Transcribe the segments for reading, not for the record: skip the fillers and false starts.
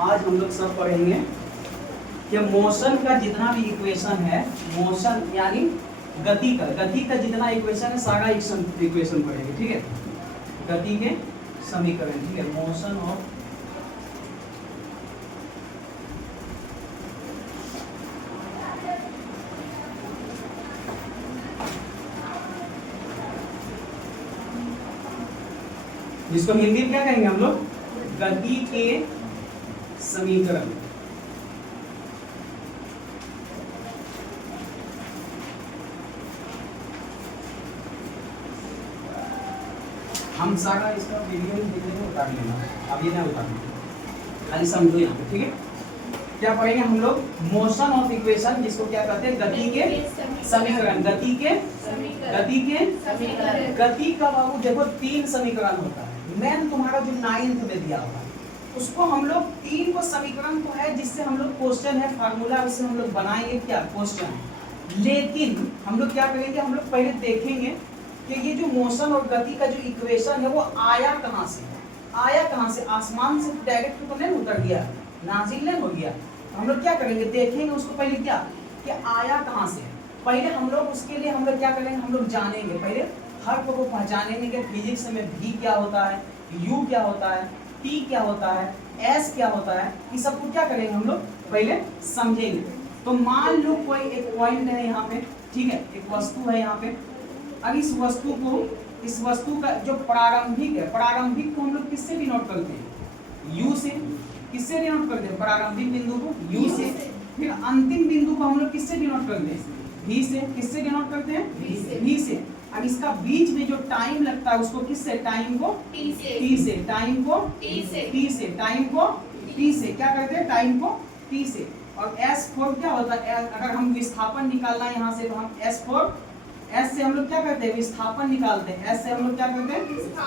आज हम लोग सब पढ़ेंगे कि मोशन का जितना भी इक्वेशन है, मोशन यानी गति का जितना इक्वेशन है सारा इक्वेशन पढ़ेंगे। ठीक है, गति के समीकरण। ठीक है, मोशन ऑफ जिसको हिंदी में क्या कहेंगे हम लोग, गति के समीकरण। हम सारा इसका वीडियो उतार लेना, अब ये ना उतारना, खाली समझो यहाँ पे। ठीक है, क्या पढ़ेंगे हम लोग, मोशन ऑफ इक्वेशन, जिसको क्या कहते हैं, गति के समीकरण। गति का बाबू देखो 3 समीकरण होता है। मेन तुम्हारा जो 9th में दिया हुआ उसको हम लोग 3 को समीकरण को है, जिससे हम लोग क्वेश्चन है फार्मूला, उससे हम लोग बनाएंगे क्या क्वेश्चन। लेकिन हम लोग क्या करेंगे, हम लोग पहले देखेंगे कि ये जो मोशन और गति का जो इक्वेशन है वो आया कहाँ से, आसमान से डायरेक्ट तो नहीं उतर गया, नाजिल नहीं हो गया। हम लोग क्या करेंगे, देखेंगे उसको पहले क्या कि आया कहाँ से। पहले हम लोग उसके लिए हम लोग क्या करेंगे, हम लोग जानेंगे पहले हर को पहचानेंगे कि फिजिक्स में v क्या होता है, u क्या होता है, t क्या होता है, s क्या होता है। ये सब को क्या करेंगे हम लोग पहले समझेंगे। तो मान लो कोई एक पॉइंट है यहाँ पे, ठीक है, एक वस्तु है यहाँ पे। अब इस वस्तु का जो प्रारंभिक है, प्रारंभिक को हम लोग किससे डिनोट करते हैं, u से। किससे डिनोट करते हैं प्रारंभिक बिंदु को, u से। फिर अंतिम बिंदु को हम लोग किससे डिनोट करते हैं, v से। किससे डिनोट करते हैं, v से। अब इसका बीच में जो टाइम लगता है उसको किससे, टाइम को t से, टाइम को t से, टाइम को t से क्या करते हैं, टाइम को t से। और s4 क्या होता है, अगर हम विस्थापन निकालना है यहाँ से तो हम s से हम लोग क्या करते हैं, विस्थापन निकालते हैं। s से हम लोग क्या करते हैं,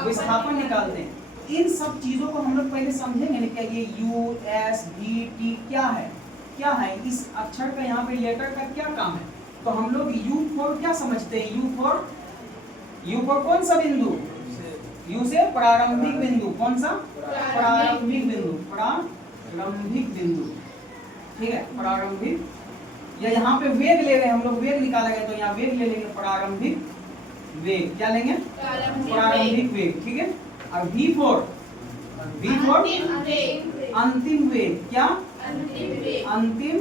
विस्थापन निकालते हैं। इन सब चीजों को हम लोग पहले समझेंगे ना, क्या ये u s v t क्या है, इस अक्षर का यहाँ पे लेटर का क्या काम है। तो हम लोग u4 क्या समझते हैं, u4 कौन सा बिंदु, u से प्रारंभिक बिंदु। कौन सा, प्रारंभिक बिंदु। ठीक है, प्रारंभिक, या यहाँ पे वेग ले रहे हैं हम लोग, वेग निकालेंगे तो यहाँ वेग ले लेंगे, प्रारंभिक वेग। क्या लेंगे, प्रारंभिक वेग। ठीक है, और v4 अंतिम वेग। क्या, अंतिम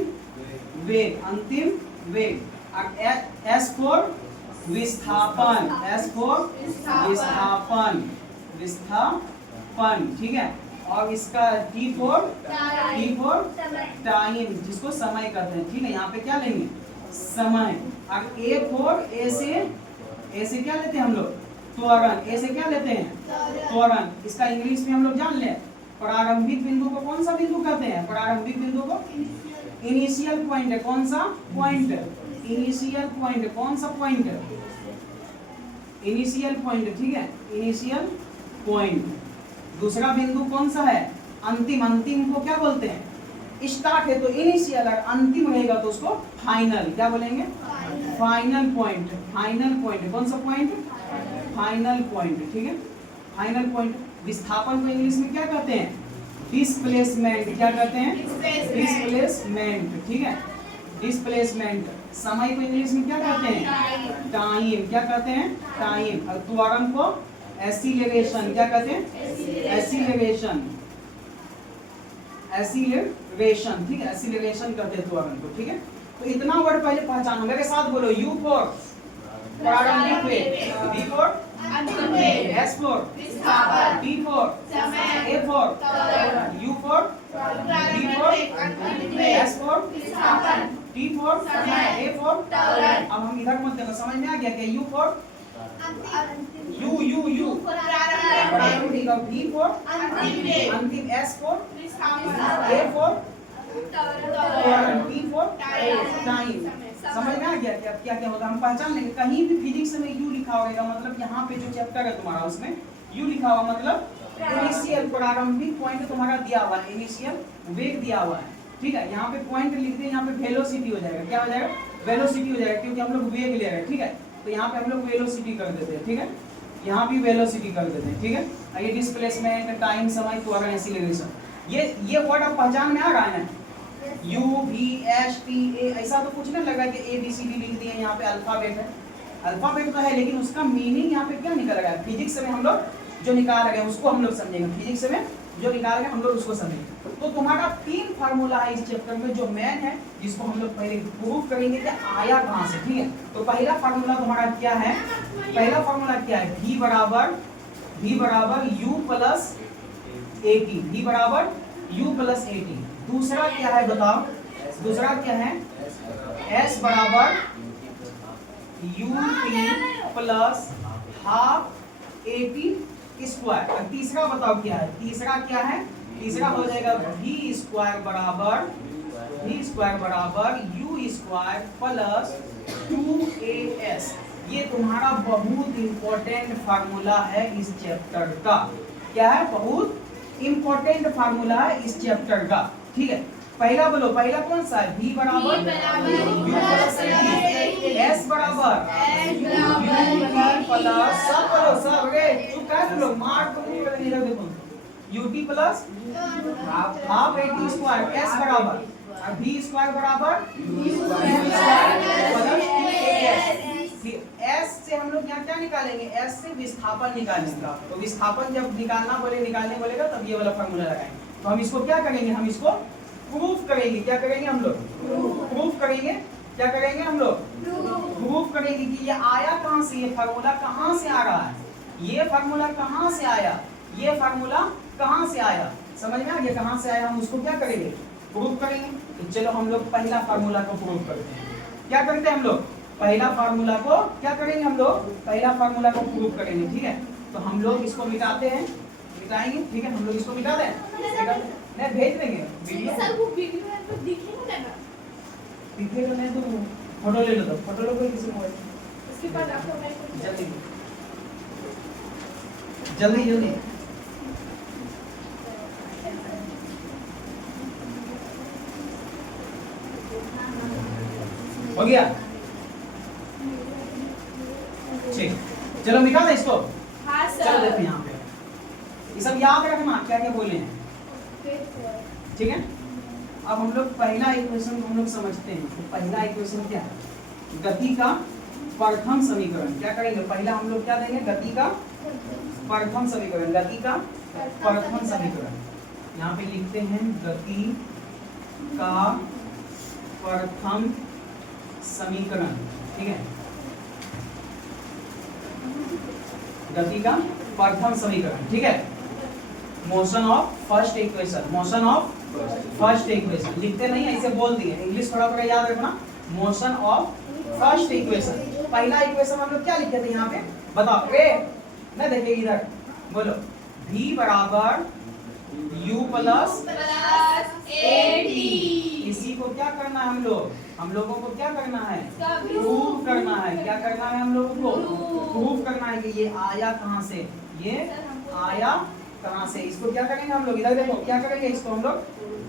वेग। और s4 विस्थापन, ठीक है। और इसका t4 टाइम, जिसको समय कहते हैं। ठीक है, यहाँ पे क्या लेंगे, समय। और a4 ए से क्या लेते हैं हम लोग, त्वरण। ए से क्या लेते हैं, त्वरण। इसका इंग्लिश में हम लोग जान लें, प्रारंभिक बिंदु को कौन सा बिंदु कहते हैं, प्रारंभिक बिंदु को इनिशियल पॉइंट है। कौन सा पॉइंट, इनिशियल पॉइंट। कौन सा पॉइंट, इनिशियल पॉइंट। ठीक है, इनिशियल पॉइंट। दूसरा बिंदु कौन सा है, अंतिम को क्या बोलते हैं, स्टार्ट है तो इनिशियल, और अंतिम रहेगा तो उसको फाइनल। क्या बोलेंगे, फाइनल पॉइंट। कौन सा पॉइंट, फाइनल पॉइंट। ठीक है, फाइनल पॉइंट। विस्थापन को इंग्लिश में क्या कहते हैं, डिस्प्लेसमेंट। क्या कहते हैं, डिस्प्लेसमेंट। ठीक है, डिस्प्लेसमेंट। समय को इंग्लिश में क्या कहते हैं, टाइम। क्या कहते हैं, टाइम। और त्वरण को एक्सीलरेशन। क्या कहते हैं, एक्सीलरेशन। ठीक है, एक्सीलरेशन कहते हैं त्वरण को। ठीक है, तो इतना वर्ड पहले पहचानो, मेरे साथ बोलो, u4 प्रारंभिक वेग, v4 अंतिम वेग, s4 विस्थापन, t4 समय, a4 u4 v4 अंतिम वेग, s4 विस्थापन, t4 समय, a4 त्वरण। अब हम इधर मत देखो, समझ में आ गया कि u4 u प्रारंभिक, v4 अंतिम वेग, अंतिम, s4 विस्थापन, a4 त्वरण, t4 टाइम। समझ में आ गया कि अब क्या क्या होगा, हम पहचान लेंगे। कहीं भी फिजिक्स में u लिखा होगा मतलब यहाँ पे जो चैप्टर है तुम्हारा उसमें u लिखा हुआ मतलब इनिशियल, प्रारंभिक पॉइंट तुम्हारा दिया हुआ है, इनिशियल वेग दिया हुआ है। ठीक है, यहाँ पे पॉइंट लिख दें, यहाँ पे वेलोसिटी हो जाएगा। क्या हो जाएगा, वेलोसिटी हो जाएगा, क्योंकि हम लोग वेग ले रहे हैं। ठीक है, तो यहाँ पे हम लोग वेलोसिटी कर देते हैं। ठीक है, यहाँ भी वेलोसिटी कर देते हैं। ठीक है, ये डिस्प्लेसमेंट, टाइम, समय, त्वरण, एक्सीलरेशन। ये वर्ड अब पहचान में आ रहा है ना, U V S T A, ऐसा तो कुछ नहीं लगा कि A B C D लिख दिए, यहाँ पे अल्फाबेट है, अल्फाबेट तो है, लेकिन उसका मीनिंग यहाँ पे क्या निकल रहा है, फिजिक्स में हम लोग जो निकाल रहे हैं उसको हम लोग समझेंगे, फिजिक्स में जो निकाल रहे हैं हम लोग उसको समझेंगे। तो तुम्हारा 3 फार्मूला है इस चैप्टर में जो मेन है, जिसको हम लोग पहले प्रूव करेंगे कि आया कहाँ से, ठीक है। तो पहला फार्मूला तुम्हारा क्या है, पहला फार्मूला क्या है, V बराबर U प्लस 80, V बराबर U प्लस 80। दूसरा क्या है बताओ, दूसरा क्या है, S बराबर UT प्लस हाफ 80 स्क्वायर। और तीसरा बताओ क्या है, तीसरा क्या है, तीसरा हो जाएगा V स्क्वायर बराबर U स्क्वायर प्लस 2AS। ये तुम्हारा बहुत इंपॉर्टेंट फार्मूला है इस चैप्टर का, क्या है, बहुत इंपॉर्टेंट फार्मूला है इस चैप्टर का, ठीक है। पहला बोलो, पहला कौन सा है, V बराबर U प्लस 80, S बराबर UT प्लस, सब बोलो सब, रे चुप है तुम लोग, मार तुम नहीं रख देखो, UT plus half 80 square, S बराबर और V स्क्वायर बराबर U square plus 2AS। S से हम लोग यहाँ क्या निकालेंगे, S से विस्थापन निकालेंगे, तो विस्थापन जब निकालना निकालने बोलेगा तब ये वाला फार्मूला लगाएंगे। तो हम इसको क्या करेंगे, हम इसको प्रूफ करेंगे, क्या करेंगे हम लोग, प्रूफ करेंगे, क्या करेंगे हम लोग, प्रूफ करेंगे कि ये आया कहाँ से, ये फार्मूला कहाँ से आ रहा है, ये फार्मूला कहाँ से आया, ये फार्मूला कहाँ से आया, समझ में आ गया कहाँ से आया, हम उसको क्या करेंगे, प्रूफ करेंगे। तो चलो हम लोग पहला फार्मूला को प्रूफ करते हैं, क्या करते हैं हम लोग, पहला फार्मूला को क्या करेंगे हम लोग, पहला फार्मूला को प्रूफ करेंगे, ठीक है। तो हम लोग इसको मिटाते हैं, मिटाएंगे, ठीक है, हम लोग इसको मिटा दें, मैं भेज देंगे वीडियो, सर वो वीडियो है तो दिखेगा ना, दिखेगा नहीं तो फोटो ले लो, तो फोटो लो कोई किसी मोबाइल, उसके बाद आपको मैं जल्दी जल्दी जल्दी हो गया, ठीक, चलो मिटा दे इसको। हाँ सर, चलो देखो यहाँ पे ये सब याद रखना क्या क्या बोले हैं, ठीक है। अब हम लोग पहला इक्वेशन हम लोग समझते हैं। तो पहला इक्वेशन क्या है, गति का प्रथम समीकरण, क्या करेंगे, पहला हम लोग क्या देंगे, गति का प्रथम समीकरण, गति का प्रथम समीकरण, यहाँ पे लिखते हैं गति का प्रथम समीकरण, ठीक है, गति का प्रथम समीकरण, ठीक है। Motion of first equation, motion of first equation लिखते नहीं ऐसे बोल दिए, इंग्लिश थोड़ा थोड़ा याद रखना। मोशन ऑफ फर्स्ट इक्वेशन, पहला इक्वेशन हम लोग क्या लिखे थे यहाँ पे बताओ, ना देखिए इधर बोलो, V बराबर U प्लस 80, इसी को क्या करना है हम लोगों को क्या करना है, प्रूफ प्रूफ करना है, क्या करना है हम लोगों को, प्रूफ करना है कि ये आया कहाँ से, ये आया कहाँ से, इसको क्या करेंगे हम लोग, इधर देखो क्या करेंगे, इसको हम लोग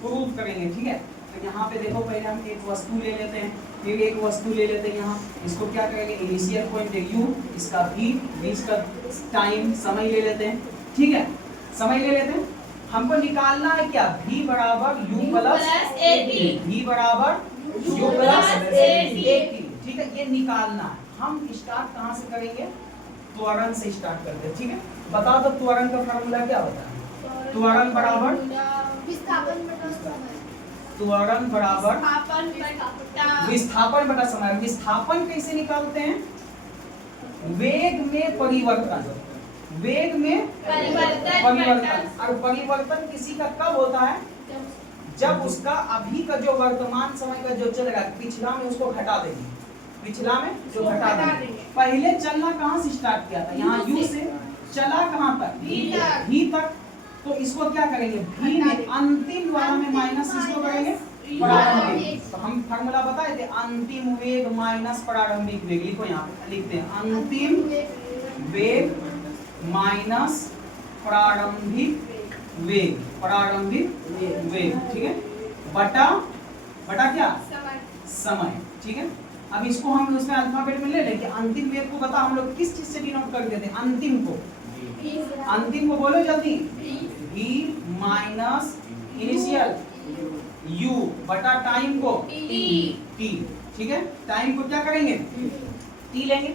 प्रूफ करेंगे, ठीक है। तो यहाँ पे देखो पहले हम एक वस्तु ले लेते हैं, फिर एक वस्तु ले लेते हैं यहाँ, इसको क्या करेंगे, इनिशियल पॉइंट U, इसका V, इसका टाइम समय ले लेते हैं, ठीक है, समय ले लेते हैं। हमको निकालना है क्या, V बराबर U प्लस 80, V बराबर U प्लस 80, ठीक है, ये निकालना है। हम स्टार्ट कहाँ से करेंगे, त्वरण से स्टार्ट करते हैं, ठीक है। बताओ तो त्वरण का फार्मूला क्या होता है, त्वरण बराबर विस्थापन बटा समय, त्वरण बराबर विस्थापन बटा विस्थापन बटा समय। विस्थापन कैसे निकालते हैं, वेग में परिवर्तन, वेग में परिवर्तन, और परिवर्तन किसी का कब होता है, जब उसका अभी का जो वर्तमान समय का जो चल रहा है पिछला में उसको घटा देंगे, पिछला में जो घटा देंगे। पहले चलना कहाँ से स्टार्ट किया था, यहाँ U से चला कहाँ तक, V तक, तो इसको क्या करेंगे, V में अंतिम वाला में माइनस इसको करेंगे प्रारंभिक। तो हम फार्मूला बताए थे, अंतिम वेग माइनस प्रारंभिक वेग, लिखो यहाँ पे लिखते हैं, अंतिम वेग माइनस प्रारंभिक वेग, प्रारंभिक वेग, ठीक है, बटा बटा क्या, समय, ठीक है। अब इसको हम उसमें अल्फाबेट में ले लेंगे, अंतिम वेग को बता हम लोग किस चीज से डिनोट कर देते हैं, अंतिम को, अंतिम को बोलो जल्दी, V माइनस इनिशियल u बटा टाइम को t, ठीक है। टाइम को क्या करेंगे t लेंगे।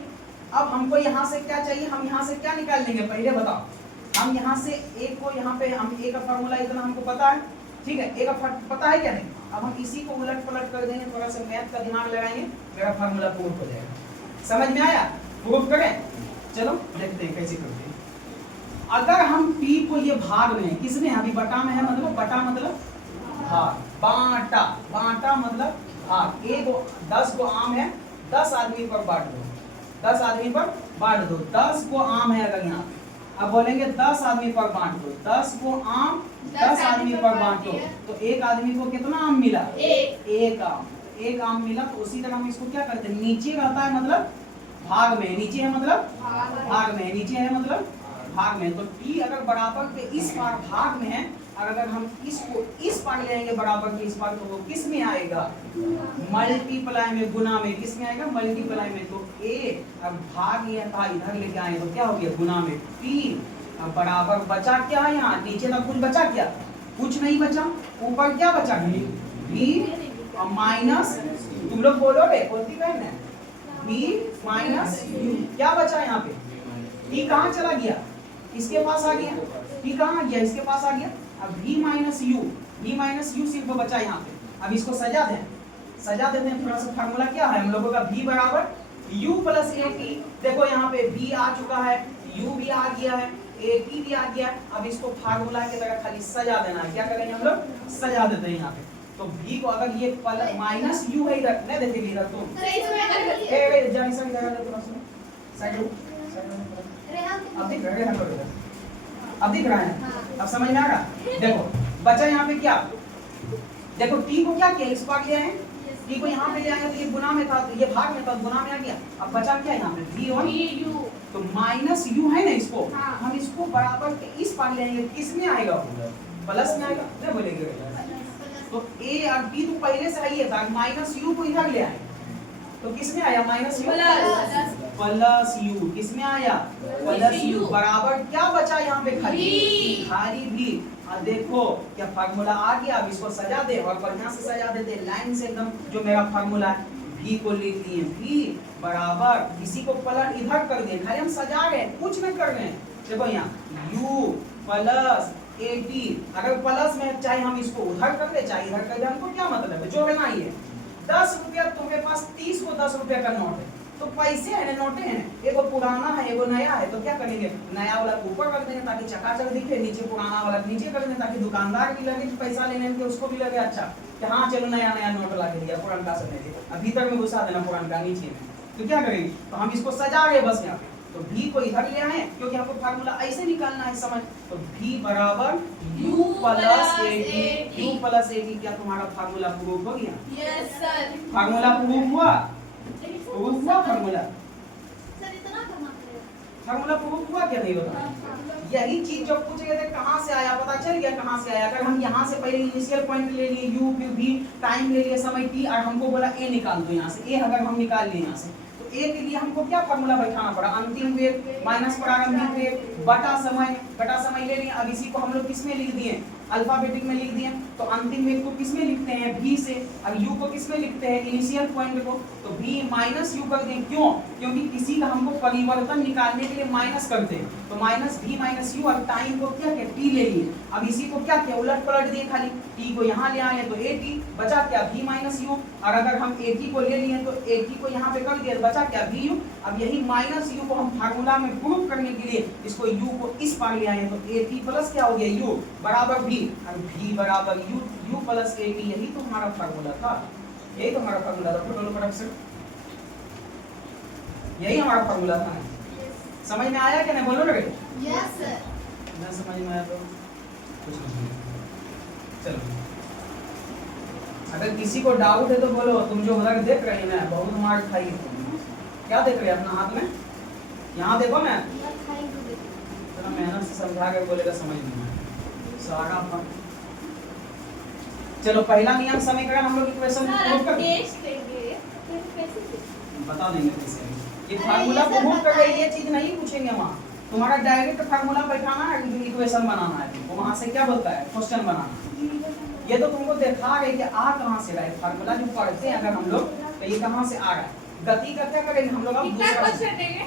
अब हमको यहाँ से क्या चाहिए, हम यहाँ से क्या निकाल लेंगे पहले बताओ। हम यहाँ से एक को यहाँ पे हम ए का फार्मूला इतना हमको पता है, ठीक है, ए का पता है क्या नहीं। अब हम इसी को उलट पलट कर देंगे, थोड़ा सा मैथ का दिमाग लगाएंगे, मेरा फार्मूला प्रूफ हो जाएगा। समझ में आया? प्रूफ करें, चलो देखते हैं कैसे करते हैं। अगर हम p को ये भाग में, किसमें अभी बटा में है, मतलब बटा मतलब भाग, बांटा, बांटा मतलब भाग। ए को 10 को आम है, 10 आदमी पर बांट दो, 10 आदमी पर बांट दो। 10 को आम है अगर यहाँ, अब बोलेंगे 10 आदमी पर बांट दो, 10 को आम 10 आदमी पर बांटो, तो एक आदमी को कितना आम मिला? एक आम, एक आम मिला। तो उसी तरह हम इसको क्या करते हैं, नीचे रहता है मतलब भाग में, नीचे है मतलब भाग में, नीचे है मतलब भाग में। तो t अगर बराबर के इस पार भाग में है, और अगर हम इसको इस पार ले आएंगे बराबर के इस पार, तो वो किस में आएगा? मल्टीप्लाई में, गुना में। किस में आएगा? मल्टीप्लाई में। तो a अब भाग ये था, इधर लेके आए तो क्या हो गया? गुना में। t अब बराबर बचा क्या है यहाँ? नीचे तक कुछ बचा क्या? कुछ नहीं बचा। ऊपर क्या बचा? v और माइनस, तुम लोग बोलोगे बोलती बहन है, v माइनस u। क्या बचा यहाँ पे? t कहाँ चला गया? इसके पास आ गया। t कहाँ आ गया? इसके पास आ गया। अब v माइनस u सिर्फ बचा यहाँ पे। अब इसको सजा दें, सजा देते हैं थोड़ा सा। फार्मूला क्या है हम लोगों का? v बराबर u प्लस ए टी। देखो यहाँ पे v आ चुका है, u भी आ गया है, ए टी भी आ गया। अब इसको फार्मूला की तरह खाली सजा देना है। क्या करेंगे हम लोग? सजा देते हैं यहाँ पे। तो v को अगर ये माइनस u है इधर, नहीं देखेगी इधर तो अब दिख रहा है, अब दिख रहा है, अब समझ में आ रहा। देखो बचा यहाँ पे क्या, देखो t को क्या किया, इस पार ले आए, t को यहाँ पे ले आए तो ये गुना में था, तो ये भाग में था, गुना में आ गया। अब बचा क्या यहाँ पे? v और u। तो माइनस u है ना, इसको हम इसको बराबर के इस पार ले आएंगे, किस में आएगा? प्लस में आएगा। क्या बोलेंगे? तो a और b तो पहले से ही था, माइनस u को इधर ले आए तो किस में आया? Minus u plus u। किस में आया? Plus u। बराबर क्या बचा यहाँ पे? खाली खाली भी। अब देखो क्या फार्मूला आ गया। अब इसको सजा दे और बढ़िया से सजा देते, लाइन से एकदम। जो मेरा फार्मूला है v को लिख दिए, v बराबर इसी को पलट इधर कर दिए, खाली हम सजा रहे हैं, कुछ नहीं कर रहे हैं। देखो यहाँ u प्लस ए टी, अगर प्लस में चाहे हम इसको उधर कर दे चाहे इधर कर दे, हमको क्या मतलब है? जो लेना ही है। 10 रुपया तुम्हारे पास 30 को 10 रुपया का नोट है, तो पैसे है ना, नोटे हैं, एगो पुराना है एगो नया है। तो क्या करेंगे? नया वाला ऊपर रख देंगे ताकि चकाचक दिखे, नीचे पुराना वाला नीचे कर देंगे ताकि दुकानदार भी लगे पैसा लेने के, उसको भी लगे अच्छा कि हाँ चलो नया नया नोट ला के दिया, पुराना से नहीं दिया। भीतर में घुसा देना पुराना नीचे में। तो क्या करेंगे? तो हम इसको सजा रहे बस यहाँ पे। तो v को इधर ले आए क्योंकि हमको फार्मूला ऐसे निकालना है, समझ। तो v बराबर u plus A T. u plus A T. क्या तुम्हारा फार्मूला प्रूफ हो गया? Yes sir. फार्मूला प्रूफ हुआ? प्रूफ हुआ फार्मूला? सर इतना करना पड़ेगा। फार्मूला प्रूफ हुआ क्या? नहीं होता। यही चीज जब पूछ गए थे कहाँ से आया, पता चल गया कहाँ से आया। अगर हम यहाँ से पहले इनिशियल पॉइंट ले लिए u फिर v, टाइम ले लिए समय t, और हमको बोला a निकाल दो यहाँ से, a अगर हम निकाल लिए यहाँ से, तो a के लिए हमको क्या फार्मूला बैठाना पड़ा? अंतिम वेग माइनस प्रारंभिक वेग बटा समय ले लिए। अब इसी को हम लोग किसमें लिख दिए? अल्फाबेटिक में लिख दिए। तो अंतिम वेग को किसमें लिखते हैं? v से। अब u को किसमें लिखते हैं? इनिशियल पॉइंट को। तो v माइनस u कर दें, क्यों? क्योंकि किसी का हमको परिवर्तन निकालने के लिए माइनस करते हैं। तो माइनस v माइनस u, और टाइम को क्या किया? t ले लिए। अब इसी को क्या किया? उलट पलट दिए, खाली t को यहाँ ले आए तो at, बचा क्या? v minus u। और अगर हम at को ले लिए तो at को यहाँ पे कर दिया, बचा क्या? vu। अब यही माइनस u को हम फार्मूला में प्रूव करने के लिए इसको u को इस पार ले आए, तो at प्लस क्या हो गया? u बराबर v। और v बराबर u प्लस at। यही तो हमारा फार्मूला था, यही तो हमारा फार्मूला था। टोटल प्रोडक्शन, यही हमारा फार्मूला था। समझ में आया क्या? नहीं बोलो रे? Yes sir. ना समझ में आया तो कुछ नहीं। चलो, अगर किसी को डाउट है तो बोलो। तुम जो उधर देख रहे हैं ना, बहुत मार खाई है। क्या देख रहे हैं अपना हाथ में? यहाँ देखो ना, थोड़ा मेहनत से समझा कर बोलेगा, समझ नहीं आया सारा। चलो पहला नियम समीकरण हम लोग इक्वेशन प्रूव कर बता देंगे कैसे। ये फार्मूला प्रूव कर रहे, ये चीज नहीं पूछेंगे वहाँ। तुम्हारा डायरेक्ट फार्मूला बैठाना है, इक्वेशन बनाना है। तो वहाँ से क्या बोलता है? क्वेश्चन बनाना। ये तो तुमको देखा है कि आ कहाँ से रहा है, फार्मूला जो पढ़ते हैं अगर हम लोग तो ये कहाँ से आ रहा है। गति का क्या करेंगे हम लोग अब कितना दूसरा क्वेश्चन देंगे?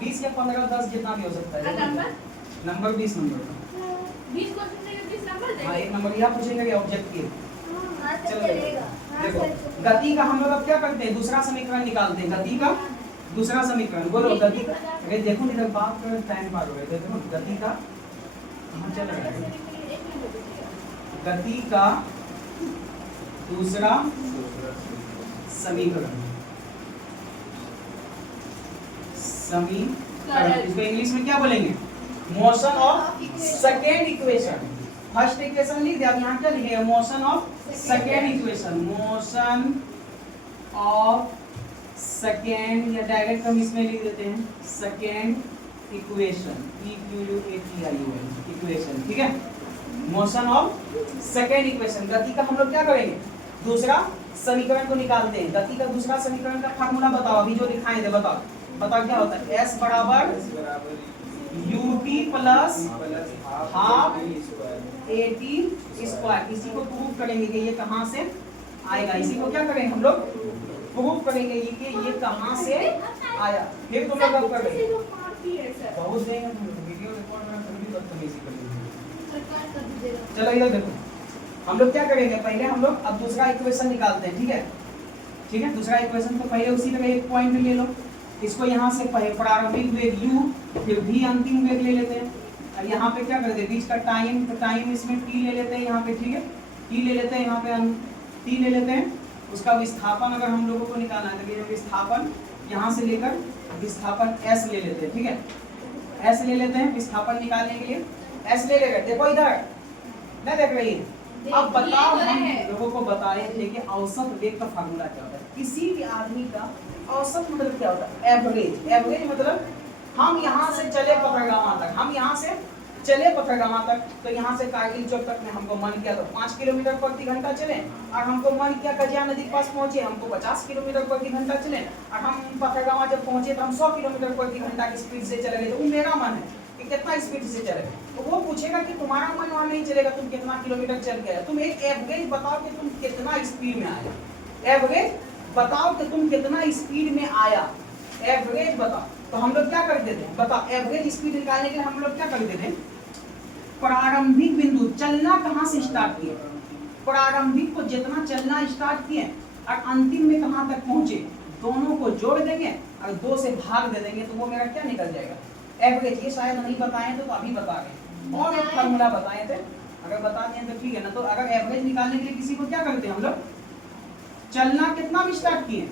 20 या 15 10 जितना भी हो सकता है। नंबर 20 नंबर का 20 क्वेश्चन देंगे, 20 नंबर हाँ, देंगे। एक नंबर यह पूछेंगे कि ऑब्जेक्टिव। हाँ, चलो चलेगा। देखो गति का हम लोग अब क्या करते हैं, दूसरा समीकरण निकालते हैं। गति का दूसरा समीकरण बोलो गति का। अरे देखो इधर बात कर टाइम पार हो गया। देखो गति का कहाँ चल रहा है, गति का दूसरा समीकरण। इसको इंग्लिश में क्या बोलेंगे, motion of second equation. First equation लिख दिया, अब यहाँ क्या लिखेगा, motion of second equation. Motion of second, या डायरेक्ट हम इसमें लिख देते हैं सेकेंड इक्वेशन, इक्वेशन, ठीक है। मोशन ऑफ सेकेंड इक्वेशन, गति का हम लोग क्या करेंगे, दूसरा समीकरण को निकालते हैं। गति का दूसरा समीकरण का फार्मूला बताओ, अभी जो दिखाए थे बताओ बताओ क्या होता है। S बराबर UT plus half AT square. इसी को प्रूव करेंगे कि ये कहाँ से आएगा। इसी को क्या करेंगे हम लोग, प्रूव करेंगे कि ये कहाँ से आया। फिर तुम लोग कर रहे बहुत देंगे, वीडियो रिकॉर्ड में भी बदतमीजी करेंगे। चलो इधर देखो, हम लोग क्या करेंगे, पहले हम लोग अब दूसरा इक्वेशन निकालते हैं, ठीक है। ठीक है, दूसरा इक्वेशन तो पहले उसी तरह एक पॉइंट ले लो, इसको यहाँ से प्रारंभिक वेग u, फिर v अंतिम वेग ले लेते हैं। और यहाँ पे क्या करते हैं, बीच का टाइम, तो टाइम इसमें t ले लेते हैं यहाँ पे, ठीक है। t ले लेते हैं यहाँ पे, t ले लेते हैं। उसका विस्थापन अगर हम लोगों को निकालना है तो ये विस्थापन यहाँ से लेकर विस्थापन s ले लेते हैं, ठीक है। s ले लेते हैं विस्थापन निकालने के लिए, s ले लेकर। देखो इधर नहीं देख रही है। अब बताओ, हम लोगों को बता रहे थे कि औसत वेग का फार्मूला क्या होता है। किसी भी आदमी का औसत मतलब क्या होता है, एवरेज। एवरेज मतलब हम यहाँ से चले पथरगामा तक, हम यहाँ से चले पथरगामा तक, तो यहाँ से कारगिल चौक तक में हमको मन किया तो 5 किलोमीटर प्रति घंटा चले, और हमको मन किया कजिया नदी के पास पहुंचे हमको 50 किलोमीटर प्रति घंटा चले, और हम पथरगामा जब पहुंचे तो हम 100 किलोमीटर प्रति घंटा की स्पीड से चले गए। तो वो मेरा मन है कि कितना स्पीड से चले, तो वो पूछेगा कि तुम्हारा मन वहाँ नहीं चलेगा, तुम कितना किलोमीटर चल गए। तुम एक एवरेज बताओ कि तुम कितना स्पीड में आए, एवरेज बताओ कि तुम कितना स्पीड में आया, एवरेज बताओ। तो हम लोग क्या करते थे, बताओ एवरेज स्पीड निकालने के लिए हम लोग क्या करते थे, प्रारंभिक बिंदु चलना कहाँ से स्टार्ट किए, प्रारंभिक को जितना चलना स्टार्ट किए और अंतिम में कहाँ तक पहुंचे, दोनों को जोड़ देंगे और 2 से भाग दे देंगे, तो वो मेरा क्या निकल जाएगा, एवरेज। ये शायद नहीं बताए थे तो अभी बता रहे, और एक फार्मूला बताए थे, अगर बता दिए तो ठीक है ना। तो अगर एवरेज निकालने के लिए किसी को क्या करते हैं हम लोग, चलना कितना भी स्टार्ट किए,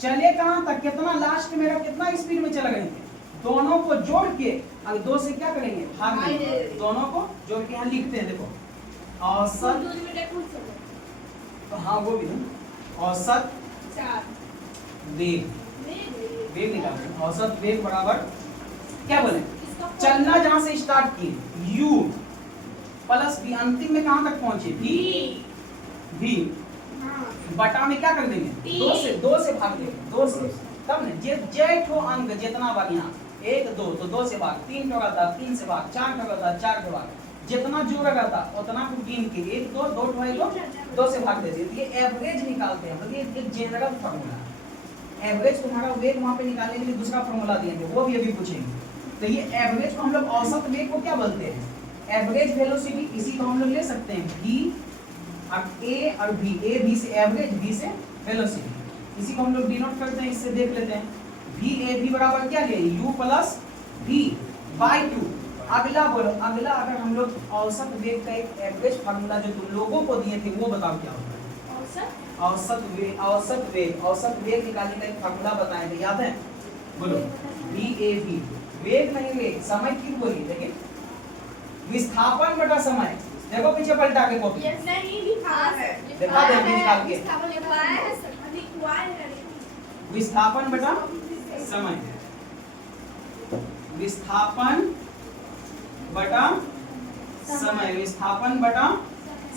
चले कहां तक, कितना लास्ट मेरा कितना स्पीड में चल गए थे, दोनों को जोड़ के अब 2 से क्या करेंगे, भाग देंगे। दोनों को जोड़ के यहाँ लिखते हैं, देखो औसत, हाँ वो भी औसत वेग, वेग निकालते हैं। औसत वेग बराबर क्या बोले, चलना जहां से स्टार्ट किए u प्लस v, अंतिम में कहां तक पहुंचे v, बटा में क्या कर देंगे, 2 से भाग देंगे, 2 से, तब ना जे ठो अंक जितना बार यहाँ 1 2 तो 2 से भाग, 3 ठो रहता 3 से भाग, 4 ठो रहता 4 से भाग, जितना जोड़ रहता उतना को गिन के 1 2 2 ठो है तो 2 से भाग देते। ये एवरेज निकालते हैं हम, ये एक जनरल फार्मूला। एवरेज तुम्हारा वेग वहां पे निकालने के लिए दूसरा फार्मूला दिए थे, वो भी अभी पूछेंगे। तो ये एवरेज को हम लोग औसत वेग को क्या बोलते हैं, एवरेज वेलोसिटी। इसी को हम लोग ले सकते हैं v और a और v, a v से एवरेज, v से वेलोसिटी। इसी को हम लोग डिनोट करते हैं, इससे देख लेते हैं। v a v बराबर क्या ले, u प्लस v बाई 2। अगला बोलो, अगला अगर हम लोग औसत वेग का एक एवरेज फार्मूला जो तुम लोगों को दिए थे वो बताओ क्या होता है। औसत वेग, औसत वेग, औसत वेग निकालने का एक फार्मूला बताए थे, याद है, बोलो v a v, वेग नहीं वेग, समय क्यों बोली, लेकिन विस्थापन बटा समय। देखो पीछे पलटा के कॉपी, नहीं लिखा है, दिखा दे अभी निकाल के, विस्थापन बटा समय, विस्थापन बटा समय, विस्थापन बटा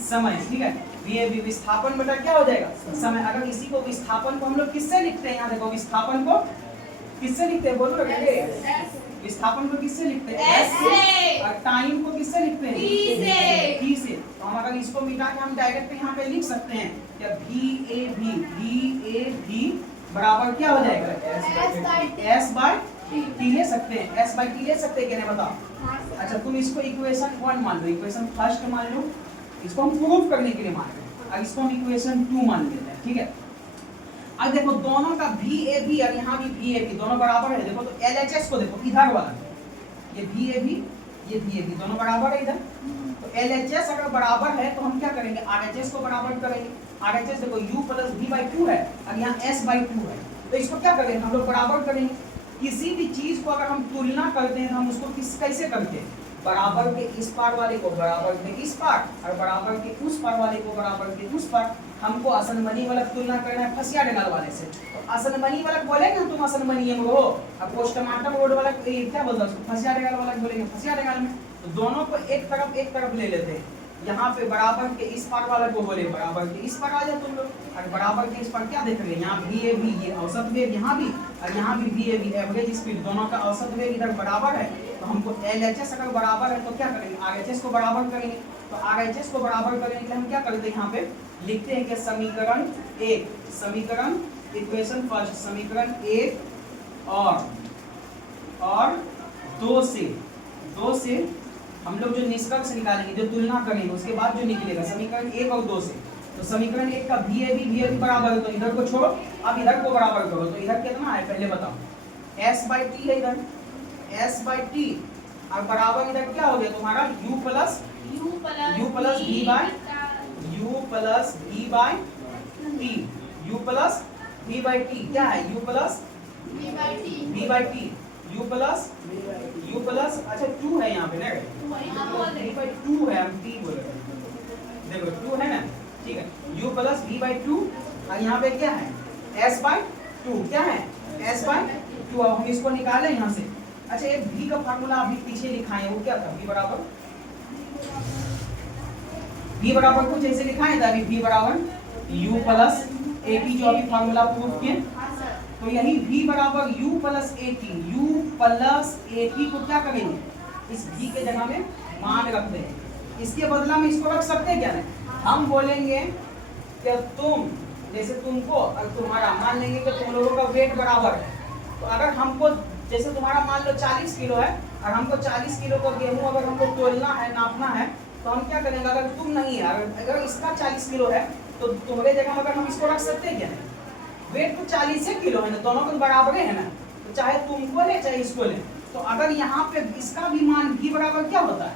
समय, ठीक है। ये विस्थापन बटा क्या हो जाएगा, समय। अगर इसी को विस्थापन को हम लोग किससे लिखते हैं, यहाँ देखो विस्थापन को किससे लिखते हैं, बोलो विस्थापन को किससे लिखते हैं? S से। और टाइम को किससे लिखते हैं? T से। T से। तो हम अगर इसको मिटा के हम डायरेक्ट यहाँ पे लिख सकते हैं क्या VAB बराबर क्या हो जाएगा? S बाय T ले सकते हैं, S बाय T ले सकते हैं क्या? नहीं बताओ। अच्छा तुम इसको इक्वेशन 1 मान लो, इक्वेशन फर्स्ट मान लो, इसको हम प्रूव करने के लिए मान रहे हैं। अब इसको हम इक्वेशन 2 मान लेते हैं, ठीक है। अब देखो दोनों का VAB और यहाँ भी VAB दोनों बराबर है। देखो तो LHS को देखो इधर वाला, ये VAB ये VAB दोनों बराबर है इधर। तो LHS अगर बराबर है तो हम क्या करेंगे? RHS को बराबर करेंगे। RHS देखो U प्लस V/2 है और यहाँ S/2 है, तो इसको क्या करेंगे? हम लोग बराबर करेंगे। किसी भी चीज को अगर हम तुलना करते हैं तो हम उसको कैसे करते हैं? बराबर के इस पार वाले को बराबर के इस पार और बराबर के उस पार वाले को बराबर के उस पार। हमको असनमनी वाला तुलना करना है फसिया डगाल वाले से, तो असनमनी वाला बोलेंगे ना तुम असनमनी में हो, अब पोस्टमार्टम रोड वाला क्या बोलता है उसको? फसिया डगाल वाला बोलेंगे फसिया डगाल में। तो दोनों को एक तरफ ले लेते हैं। यहाँ पे बराबर के इस पार वाला को बोले बराबर के इस पार आ जाए तुम लोग, और बराबर के इस पार क्या देख रहे हैं? यहाँ VAB ये औसत वेग यहाँ भी और यहाँ भी VAB एवरेज स्पीड, दोनों का औसत वेग इधर बराबर है। तो हमको LHS अगर बराबर है तो क्या करेंगे? RHS को बराबर करेंगे। तो RHS को बराबर करने के लिए हम क्या करते हैं? यहाँ पे लिखते हैं कि समीकरण 1, समीकरण इक्वेशन फर्स्ट, समीकरण 1 और 2 से हम लोग जो निष्कर्ष निकालेंगे, जो तुलना करेंगे, उसके बाद जो निकलेगा समीकरण 1 और 2 से। तो समीकरण 1 का VAB बराबर है, तो इधर को छोड़ो, अब इधर को बराबर करो। तो इधर कितना है पहले बताओ? S/T है इधर, S/T और बराबर इधर क्या हो गया तुम्हारा? U plus V/T, U plus V/T क्या है? U plus V/T, U plus अच्छा 2 है यहाँ पे ना, V/2 है, हम T बोल रहे हैं, देखो 2 है ना, ठीक है। U प्लस V/2 और यहाँ पे क्या है? S/2 क्या है? S/2। अब हम इसको निकालें यहाँ से। अच्छा ये V का फार्मूला अभी पीछे लिखा है, वो क्या था? V बराबर कुछ ऐसे लिखा है था अभी, V बराबर U प्लस AP जो अभी फार्मूला प्रूव किए। तो यही V बराबर U प्लस AP को क्या करेंगे? इस V के जगह में मान रख देंगे। इसके बदला में इसको रख सकते हैं क्या? नहीं, हम बोलेंगे कि तुम जैसे तुमको और तुम्हारा मान लेंगे कि तुम लोगों का वेट बराबर है। तो अगर हमको जैसे तुम्हारा मान लो 40 किलो है और हमको 40 किलो का गेहूं अगर हमको तोलना है, नापना है, तो हम क्या करेंगे? अगर तुम नहीं है, अगर इसका 40 किलो है तो तुम्हारे जगह अगर हम इसको रख सकते हैं क्या? वेट तो 40 किलो है ना, दोनों को बराबर है ना, तो चाहे तुमको ले चाहे इसको ले। तो अगर यहाँ पे इसका भी मान V बराबर क्या होता है?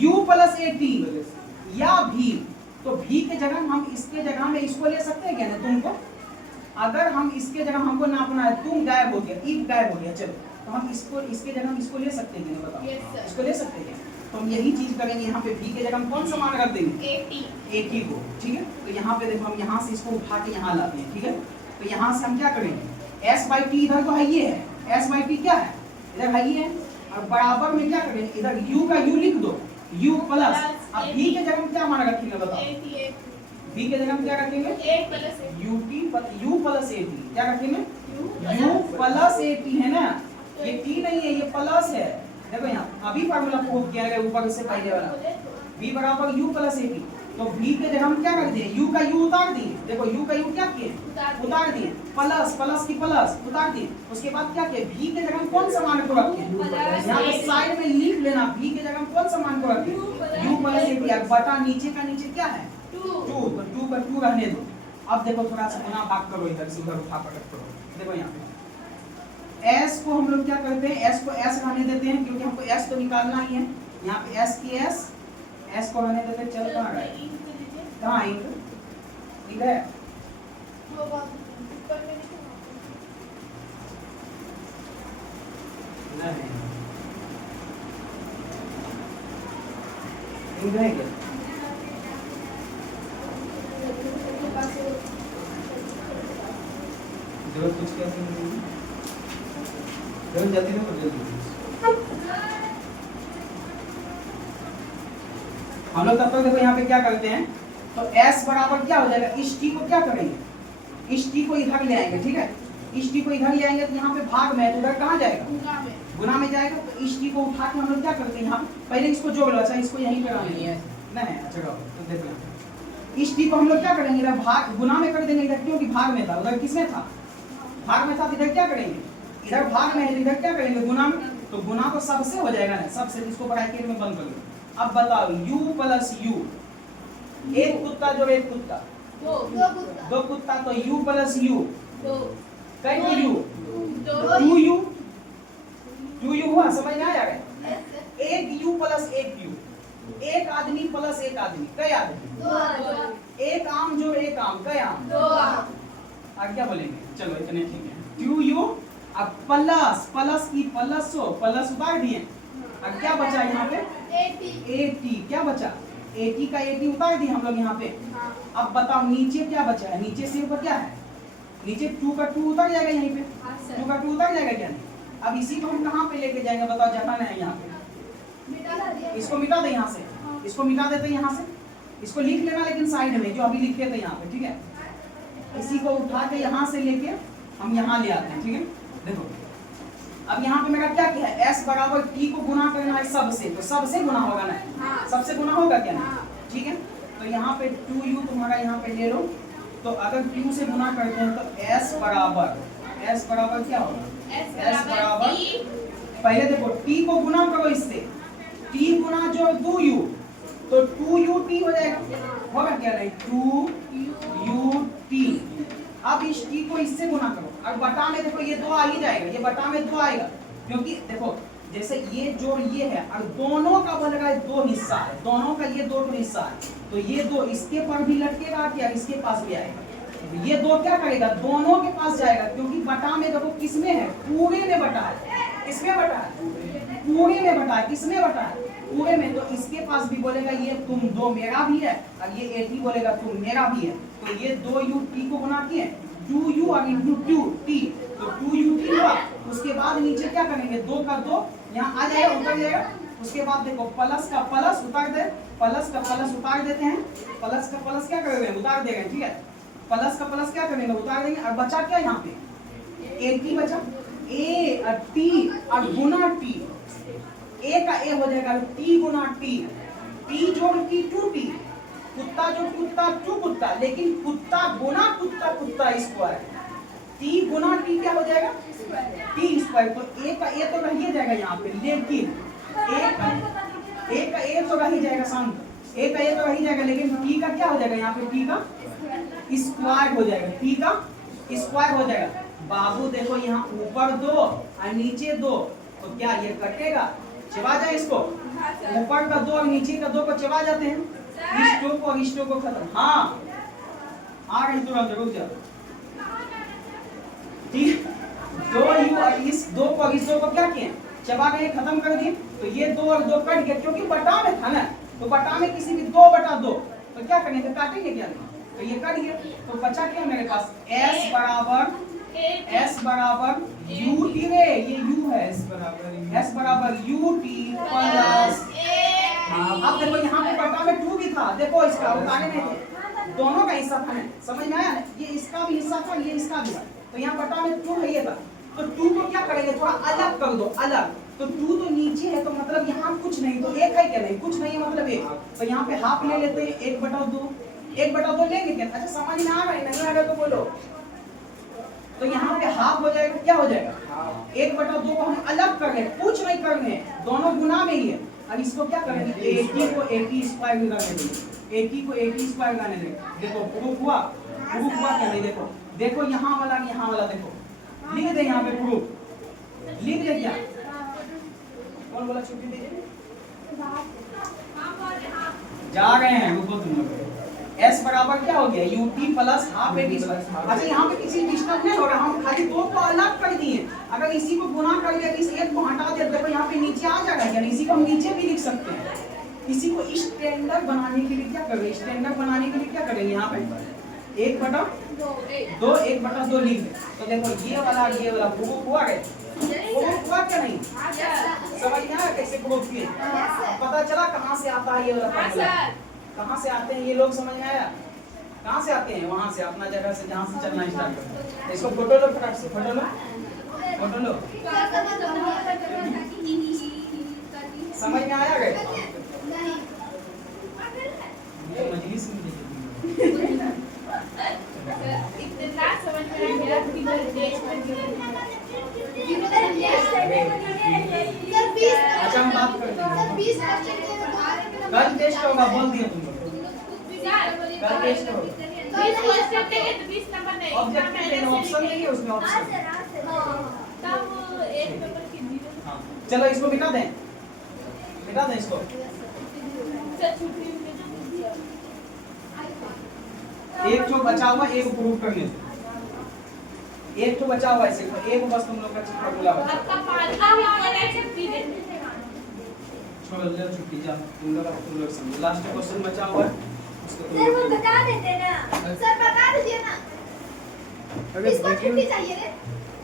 U प्लस AP या V, तो V के जगह हम इसके जगह में इसको ले सकते हैं क्या? ना तुमको अगर हम इसके जगह हमको नापना है, तुम गायब हो गया, if गायब हो गया, चलो तो हम इसको इसके जगह हम इसको ले सकते हैं क्या? बताओ। Yes, इसको ले सकते हैं। तो हम यही चीज करेंगे, यहाँ पे V के जगह हम कौन सा मान रख देंगे? AP को, ठीक है। तो यहाँ पे देखो हम यहाँ से इसको उठा के यहाँ लाते हैं, ठीक है। तो यहाँ से हम क्या करेंगे? S/T इधर तो है ये है, S/T क्या है? इधर है ये है, और बराबर में क्या करेंगे? इधर U का U लिख दो, U प्लस, अब V के जगह हम क्या मान रखेंगे? बताओ। V के जगह हम क्या रखेंगे? U प्लस AP क्या रखेंगे? U प्लस AP है ना, ये T नहीं है, ये प्लस है। देखो यहाँ अभी फार्मूला प्रूव किया गया ऊपर से पहले वाला, V बराबर U प्लस AP। तो V के जगह हम क्या रख दिए? U का U उतार दिए, देखो U का U क्या किए? उतार दिए, प्लस की प्लस उतार दिए। उसके बाद क्या किए? V के जगह हम कौन सा मान को रखे? यहाँ पे साइड में लिख लेना, V के जगह हम कौन सा मान को रखे? U प्लस AP बटा नीचे का नीचे क्या है? 2, तो 2 का 2 रहने दो। अब देखो थोड़ा सा गुना भाग करो, इधर से उधर उठा पटक करो। देखो यहाँ पे S को हम लोग क्या करते हैं? S को S रहने देते हैं, क्योंकि हमको S तो निकालना ही है। यहाँ पे S की S को रहने देते हैं। चल कहाँ गए? कहाँ है? इधर है। नहीं इधर है क्या? जरूर कुछ कैसे नहीं, जरूर जल्दी ना, जल्दी हम लोग तब तक देखो यहाँ पे क्या करते हैं। तो S बराबर क्या हो जाएगा? इस T को क्या करेंगे? इस T को इधर ले आएंगे, ठीक है। इस टी को इधर ले आएंगे तो यहाँ पे भाग में है तो उधर कहाँ जाएगा, गुना में। गुना में जाएगा। तो इस टी को उठा के हम लोग क्या करते हैं यहाँ पहले इसको जोड़ लो। अच्छा इसको यहीं पे डालेंगे नहीं, अच्छा रहो तो देख लो। इस टी को हम लोग क्या करेंगे, इधर भाग गुना में कर देंगे इधर, क्योंकि भाग में था, उधर किसमें था, भाग में था। तो इधर क्या करेंगे, इधर भाग में है तो इधर क्या करेंगे, गुना में। तो गुना तो सबसे हो जाएगा ना, सबसे, इसको ब्रैकेट में बंद कर लो। अब बताओ u प्लस u, एक कुत्ता जो एक कुत्ता, दो कुत्ता तो u प्लस u, कई u, 2u, 2u हुआ, समझ में आया क्या? एक u प्लस एक u, एक आदमी प्लस एक आदमी, कई आदमी, एक आम जो एक आम, कई आम, अब क्या बोलेंगे, चलो इतने ठीक है। 2u अब प्लस प्लस की प्लस हो, प्लस उतार दिए, अब क्या बचा यहाँ पे, 80, क्या बचा, 80 का 80 उतार दिए हम लोग यहाँ पे। अब बताओ नीचे क्या बचा है, नीचे से ऊपर क्या है, नीचे 2 का 2 उतर जाएगा यहीं पे, 2 का 2 उतर जाएगा क्या नहीं। अब इसी को हम कहाँ पे लेके जाएंगे बताओ, जहाँ है यहाँ पे, इसको मिटा दे यहाँ से, इसको मिटा देते यहाँ से, इसको लिख लेना लेकिन साइड में जो अभी लिखे थे यहाँ पे, ठीक है। इसी को उठा के यहाँ से लेके हम यहाँ ले आते हैं, ठीक है। देखो अब यहाँ पे मेरा क्या किया है, s बराबर t को गुना करना है सबसे, तो सबसे गुना होगा ना, सबसे गुना होगा क्या नहीं, ठीक है। तो यहाँ पे 2u तुम्हारा यहाँ पे ले लो, तो अगर q से गुना करते हैं तो s बराबर क्या होगा, s बराबर, पहले देखो t को गुना करो इससे, t गुना जो 2u तो 2ut हो जाएगा, होगा क्या नहीं, 2ut। अब इस t को इससे गुना करो, अब बटा में देखो ये 2 आ ही जाएगा, ये बटा में 2 आएगा, क्योंकि देखो जैसे ये जोड़ ये है और दोनों का बन रहा है 2 हिस्सा है, दोनों का ये 2 हिस्सा है, तो ये 2 इसके पर भी लटकेगा या इसके पास भी आएगा, तो ये 2 क्या करेगा, दोनों के पास जाएगा, क्योंकि बटा में देखो किसमें है, पूरे में बटा है, किसमें बटा है, पूरे में बटा है, किसमें बटा है, पूरे में। तो इसके पास भी बोलेगा ये तुम 2 मेरा भी है, और ये 80 बोलेगा तुम मेरा भी है, तो ये 2ut को गुना किए 2u और इंटू 2t, तो 2ut हुआ। उसके बाद नीचे क्या करेंगे, 2 का 2 यहाँ आ जाएगा, उतर जाएगा। उसके बाद देखो प्लस का प्लस उतार दे, प्लस का प्लस उतार देते हैं, प्लस का प्लस क्या करेंगे, उतार देंगे, ठीक है। प्लस का प्लस क्या करेंगे, उतार देंगे। और बचा क्या यहाँ पे, 80 बचा, a और t और गुना t, a का a हो जाएगा t गुना t, t जोड़ t 2t, कुत्ता जो कुत्ता 2 कुत्ता, लेकिन कुत्ता गुना कुत्ता कुत्ता स्क्वायर, t गुना t क्या हो जाएगा, t स्क्वायर। तो a का a तो रह ही जाएगा यहाँ पे, लेकिन a का a तो रह ही जाएगा, शांत, a का a तो रह ही जाएगा, लेकिन t का क्या हो जाएगा यहाँ पे, t का स्क्वायर हो जाएगा, t का स्क्वायर हो जाएगा। बाबू देखो यहाँ ऊपर 2 और नीचे 2, तो क्या ये कटेगा, चबा जाए इसको, ऊपर का 2 और नीचे का 2 को चबा जाते हैं, इष्टों को खत्म। हाँ आ रही तुरंत, रुक जाओ, ठीक। 2u और इस 2 को इस 2 को क्या किए, चबा गए, खत्म कर दिए। तो ये 2 और 2 कट गए, क्योंकि बटा में था ना, तो बटा में किसी भी 2 बटा 2, तो क्या करेंगे, काटेंगे क्या, तो ये कट गया। तो बचा क्या मेरे पास, s बराबर ut रे, ये u है, s बराबर ut प्लस, अब देखो यहाँ पे बटा में 2 भी था, देखो इसका उतारे में थे, दोनों का हिस्सा था, समझ में आया ना, ये इसका भी हिस्सा था, ये इसका भी था, तो यहाँ बटा में 2 है, ये था। तो 2 को क्या करेंगे, थोड़ा अलग कर दो, अलग, तो 2 तो नीचे है, तो मतलब यहाँ कुछ नहीं, तो 1 है क्या नहीं, कुछ नहीं है मतलब 1, तो यहाँ पे हाफ ले लेते हैं, 1/2, 1/2 लेंगे क्या, अच्छा समझ में आ रहा है, नहीं आ रहा तो बोलो। तो यहाँ पे हाफ हो जाएगा, क्या हो जाएगा, 1/2 को हम अलग कर लें, कुछ नहीं करने, दोनों गुना में ही है। अब इसको क्या करेंगे, 80 को 80 स्क्वायर लगाने देंगे, 80 को 80 स्क्वायर लगाने देंगे। देखो प्रूफ हुआ क्या नहीं, देखो यहाँ वाला देखो, लिख दे यहाँ पे प्रूफ, लिख दे क्या, कौन बोला छुट्टी दीजिए, जा रहे हैं, रुको तुम लोग। s बराबर क्या हो गया, ut प्लस हाफ 80 स्क्वायर। अच्छा यहाँ पे किसी डिस्टर्ब नहीं हो रहा, हम खाली 2 को अलग कर दिए, अगर इसी को गुना कर दिया, इस 1 को हटा दिया, देखो यहाँ पे नीचे आ जाएगा, यानी इसी को हम नीचे भी लिख सकते हैं। इसी को स्टैंडर्ड बनाने के लिए क्या करेंगे, स्टैंडर्ड बनाने के लिए क्या करेंगे, यहाँ पे 1/2 लिख दे। तो देखो ये वाला प्रूफ हुआ है, प्रूफ हुआ क्या नहीं, समझ में आया कैसे प्रूफ किए, पता चला कहाँ से आता है ये वाला, कहाँ से आते हैं ये लोग, समझ में आया। कहाँ से आते हैं? वहाँ से, अपना जगह से जहाँ से चलना स्टार्ट करते हैं। इसको फोटो लो, फटाक से फोटो लो, फोटो लो। समझ में आया गए? ये मजलिस में इतना समझ में आ गया कि देश अच्छा हम बात करते हैं। कल टेस्ट होगा, बोल दिया तुम लोग। कल टेस्ट होगा। 20 क्वेश्चन देंगे तो 20 नंबर नहीं। ऑब्जेक्टिव ऑप्शन नहीं है उसमें, ऑप्शन। तब एक नंबर की 0। हाँ चलो इसको मिटा दें, मिटा दें इसको। छुट्टी में एक तो बचा हुआ, एक प्रूव करने दो। एक तो बचा हुआ है, सिर्फ एक बस तुम लोग का फॉर्मूला बचा। आपका 5 का वाला छुट्टी दे। छोड़ ले छुट्टी, जा तुम लोग समझो। लास्ट क्वेश्चन बचा हुआ है, उसको तुम सर वो लोग बता देते ना, सर बता दीजिए ना। अरे किसको देखिए, छुट्टी चाहिए रे?